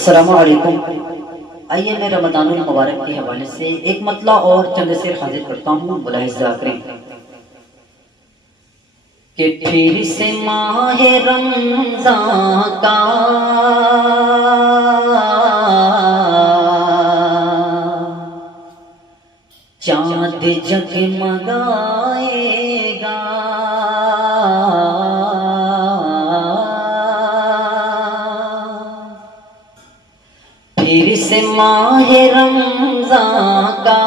السلام علیکم۔ آئیے میں رمضان المبارک کے حوالے سے ایک مطلع اور چند سے حاضر کرتا ہوں، ملاحظہ کریں کہ پھر سے ماہ رمضان کا چاند جگمگائے گا، پھر سے ماہ رمضان کا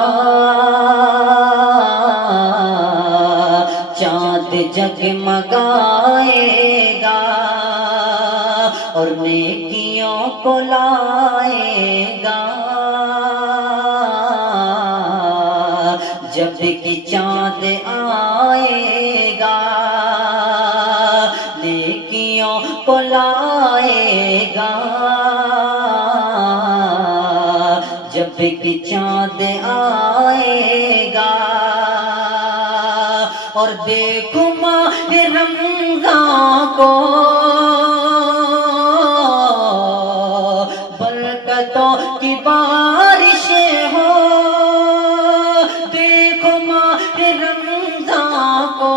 چاند جگمگائے گا اور نیکیوں کو لائے گا، جب کہ چاند آئے گا نیکیوں کو لائے گا، جب کہ چاند آئے گا۔ اور دیکھو ماہ رمضان کو برکتوں کی بارشیں ہو، دیکھو ماہ رمضان کو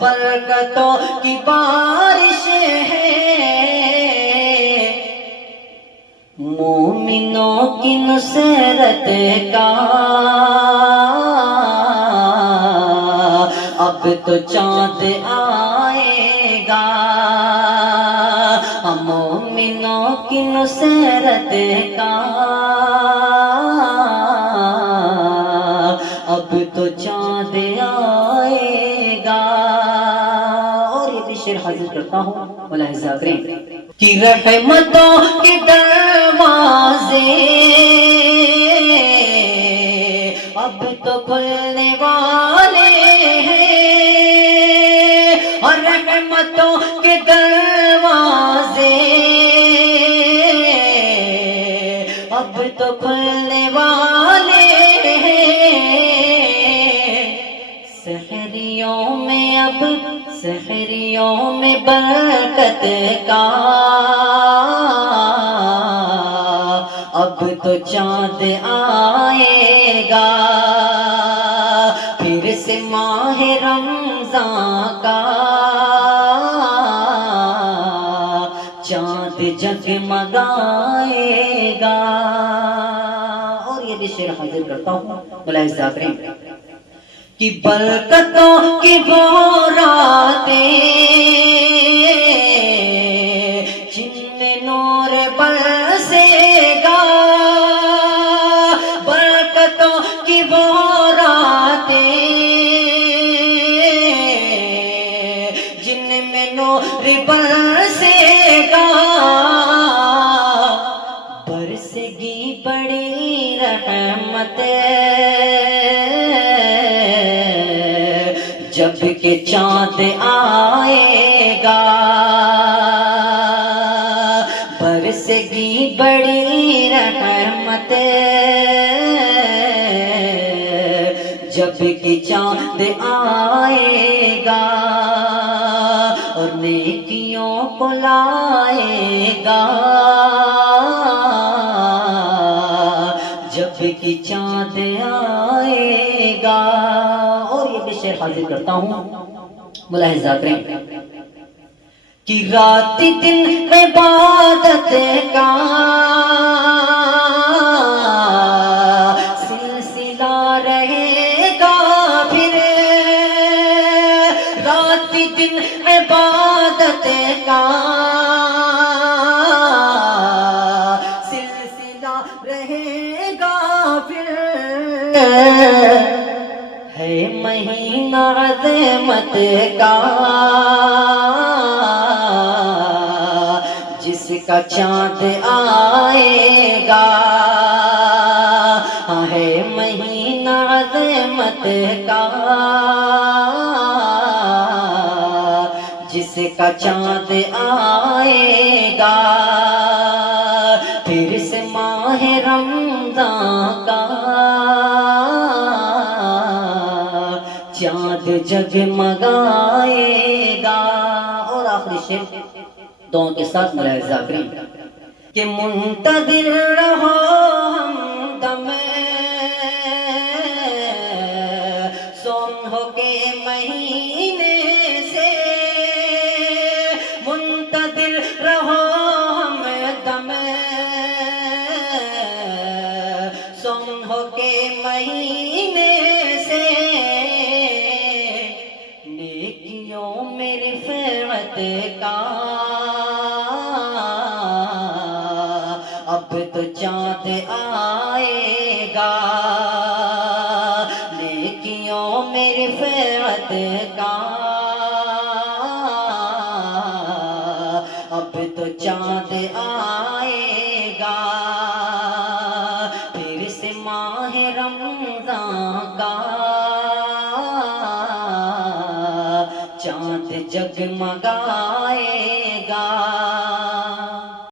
برکتوں کی بارشیں ہیں، مومنوں کی نصرت کا اب تو چاند آئے گا، مومنوں کی نصرت کا اب تو چاند آئے گا۔ اور یہ بھی شعر حاضر کرتا ہوں، ملاحظہ کریں کہ رحمتوں کے دروازے اب تو کھلنے والے ہیں، اور رحمتوں کے دروازے اب تو کھلنے والے ہیں، سحریوں میں اب سحریوں میں برکت کا اب تو چاند آئے گا، پھر سے ماہ رمضان کا چاند جگمگائے گا۔ اور یہ بھی شعر حاضر کرتا ہوں، ملاحظہ کریں کہ برکتوں کی وہ راتیں جن میں نور برسے گا، برکتوں کی وہ راتیں جن میں نور برسے گا، برسے گی بڑی رحمت جب کہ چاند آئے گا، برسے گی بڑی رحمت جب کہ چاند آئے گا، اور نیکیوں کو لائے گا، جب کہ چاند آئے گا۔ اور یہ بھی شعر حاضر کرتا ہوں، ملاحظہ کریں کہ رات دن عبادت کا سلسلہ رہے گا، پھر رات دن عبادت کا سلسلہ رہے گا، پھر ہے مہینہ عظمت کا جس کا چاند آئے گا، ہے مہینہ عظمت کا جس کا چاند آئے گا، پھر سے ماہ رمضان کا چاند جگمگائے گا۔ اور آخری شعر دعاؤں کے ساتھ ملاحظہ کریں کہ منتظر رہو ہم دم سونہ کے مہینے سے، منتظر رہو ہم دم سونہ کے مہینے سے، نیکیوں میں رفعت کا اب تو چاند آئے گا، نیکیوں میں رفعت کا اب تو چاند آئے گا، پھر سے ماہ رمضان کا چاند جگمگائے